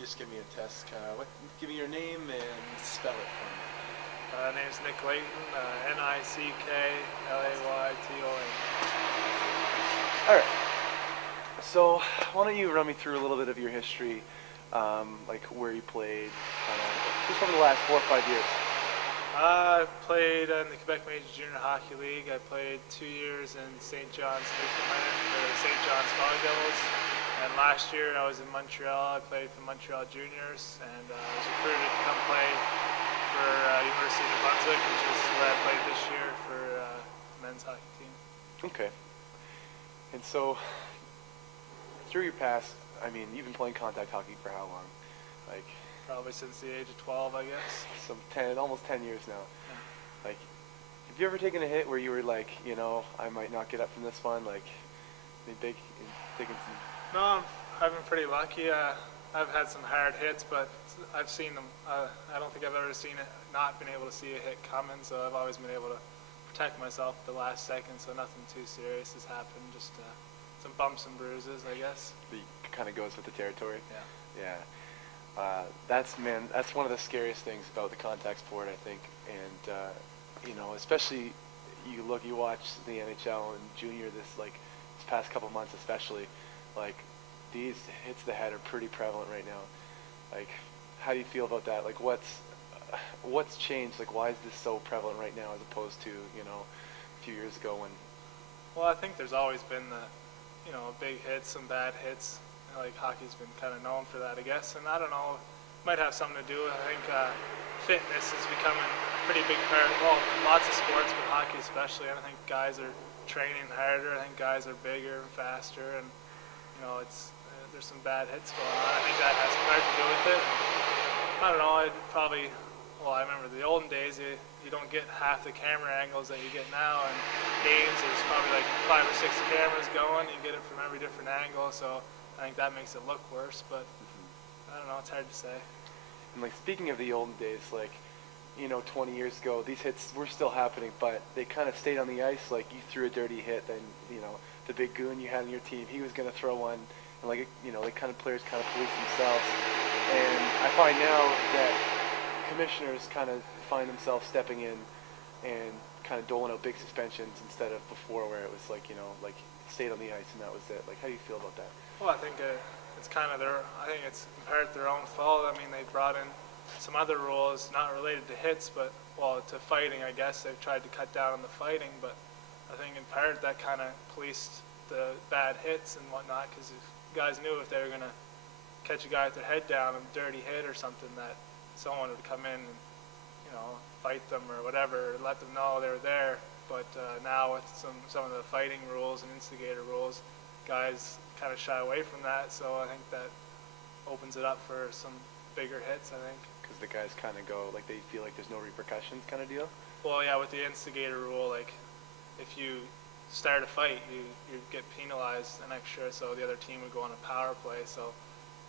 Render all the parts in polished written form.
You just give me a test, give me your name and spell it for me. Name's Nick Layton, Nicklayton. All right. So why don't you run me through a little bit of your history, like where you played, just over the last 4 or 5 years. I played in the Quebec Major Junior Hockey League. I played 2 years in St. John's, Newfoundland for the St. John's Fog Devils. And last year I was in Montreal. I played for Montreal Juniors, and I was recruited to come play for University of New Brunswick, which is where I played this year for men's hockey team. Okay. And so, through your past, I mean, you've been playing contact hockey for how long? Like, probably since the age of 12, I guess. Almost 10 years now. Yeah. Like, have you ever taken a hit where you were like, you know, I might not get up from this one? Like, taking some. No, I've been pretty lucky. I've had some hard hits, but I've seen them. I don't think I've ever seen it, not been able to see a hit coming, so I've always been able to protect myself at the last second, so nothing too serious has happened, just some bumps and bruises, I guess. It kind of goes with the territory? Yeah. Yeah. That's one of the scariest things about the contact sport, I think, and you know, especially you watch the NHL and junior this past couple months especially. Like, these hits to the head are pretty prevalent right now. Like, how do you feel about that? Like, what's changed? Like, why is this so prevalent right now as opposed to, you know, a few years ago when? Well, I think there's always been big hits, some bad hits. Like, hockey's been kind of known for that, I guess. And I don't know, it might have something to do. I think fitness is becoming a pretty big part. Well, lots of sports, but hockey especially. I think guys are training harder. I think guys are bigger and faster, and there's some bad hits going on. I think that has part to do with it. I don't know, I remember the olden days, you don't get half the camera angles that you get now, and games, there's probably like 5 or 6 cameras going, you get it from every different angle, so I think that makes it look worse, but I don't know, it's hard to say. And like, speaking of the olden days, like, you know, 20 years ago, these hits were still happening, but they kind of stayed on the ice. Like, you threw a dirty hit, then, you know, the big goon you had on your team, he was going to throw one, and like, you know, players kind of police themselves. And I find now that commissioners kind of find themselves stepping in and kind of doling out big suspensions instead of before, where it was like, you know, like, it stayed on the ice and that was it. Like, how do you feel about that? Well, I think it's kind of I think it's in part their own fault. I mean, they brought in some other rules not related to hits, but, well, to fighting, I guess. They've tried to cut down on the fighting, but I think in part that kind of policed the bad hits and whatnot, because if guys knew if they were going to catch a guy with their head down, a dirty hit or something, that someone would come in and, you know, fight them or whatever, let them know they were there. But now with some of the fighting rules and instigator rules, guys kind of shy away from that, so I think that opens it up for some bigger hits, I think. Because the guys kind of go, like, they feel like there's no repercussions kind of deal? Well, yeah, with the instigator rule, like, if you start a fight, you get penalized an extra, so the other team would go on a power play, so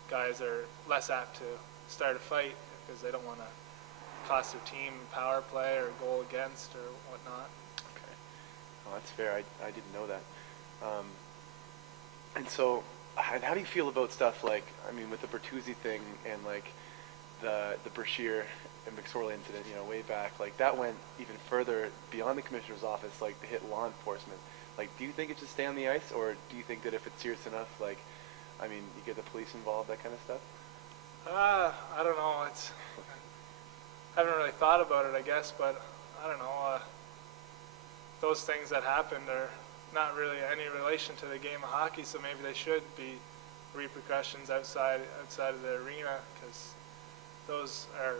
guys are less apt to start a fight because they don't want to cost their team power play or goal against or whatnot. Okay. Well, that's fair. I didn't know that. And so, how do you feel about stuff like, I mean, with the Bertuzzi thing and like the Brashear and McSorley incident, you know, way back, like that went even further beyond the commissioner's office, like to hit law enforcement. Like, do you think it should stay on the ice, or do you think that if it's serious enough, like, I mean, you get the police involved, that kind of stuff? I don't know. I haven't really thought about it, I guess, but I don't know. Those things that happened are not really any relation to the game of hockey, so maybe they should be repercussions outside of the arena, because those are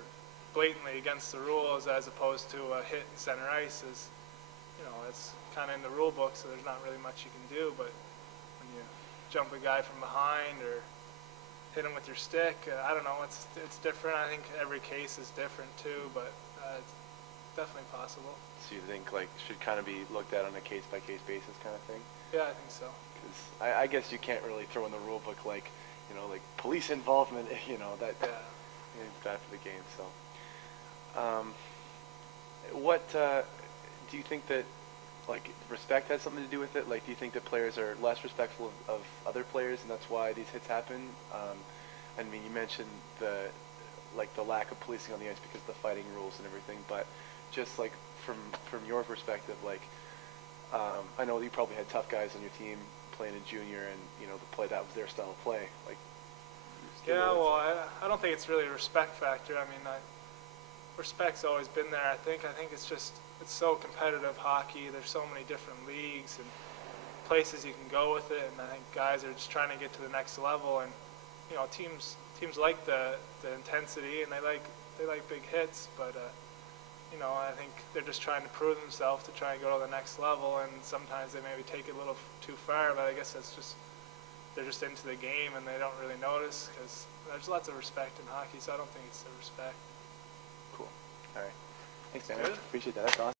blatantly against the rules, as opposed to a hit in center ice. It's kind of in the rule book, so there's not really much you can do. But when you jump a guy from behind or hit him with your stick, I don't know, it's different. I think every case is different too, but it's definitely possible. So you think, like, should kind of be looked at on a case-by-case basis kind of thing? Yeah, I think so. Because I guess you can't really throw in the rule book, like, you know, like police involvement, you know, that, yeah. Bad for the game. So what do you think that, like, respect has something to do with it? Like, do you think that players are less respectful of other players, and that's why these hits happen? I mean, you mentioned the lack of policing on the ice because of the fighting rules and everything, but just like from your perspective, like I know you probably had tough guys on your team playing in junior, and that was their style of play. Like, yeah, well, I don't think it's really a respect factor. I mean, respect's always been there. I think it's just it's so competitive hockey. There's so many different leagues and places you can go with it, and I think guys are just trying to get to the next level. And teams like the intensity, and they like big hits, but I think they're just trying to prove themselves to try and go to the next level. And sometimes they maybe take it a little too far, but I guess that's just they're just into the game and they don't really notice because there's lots of respect in hockey. So I don't think it's the respect. Cool. All right. Thanks, man. Good. Appreciate that. That's awesome.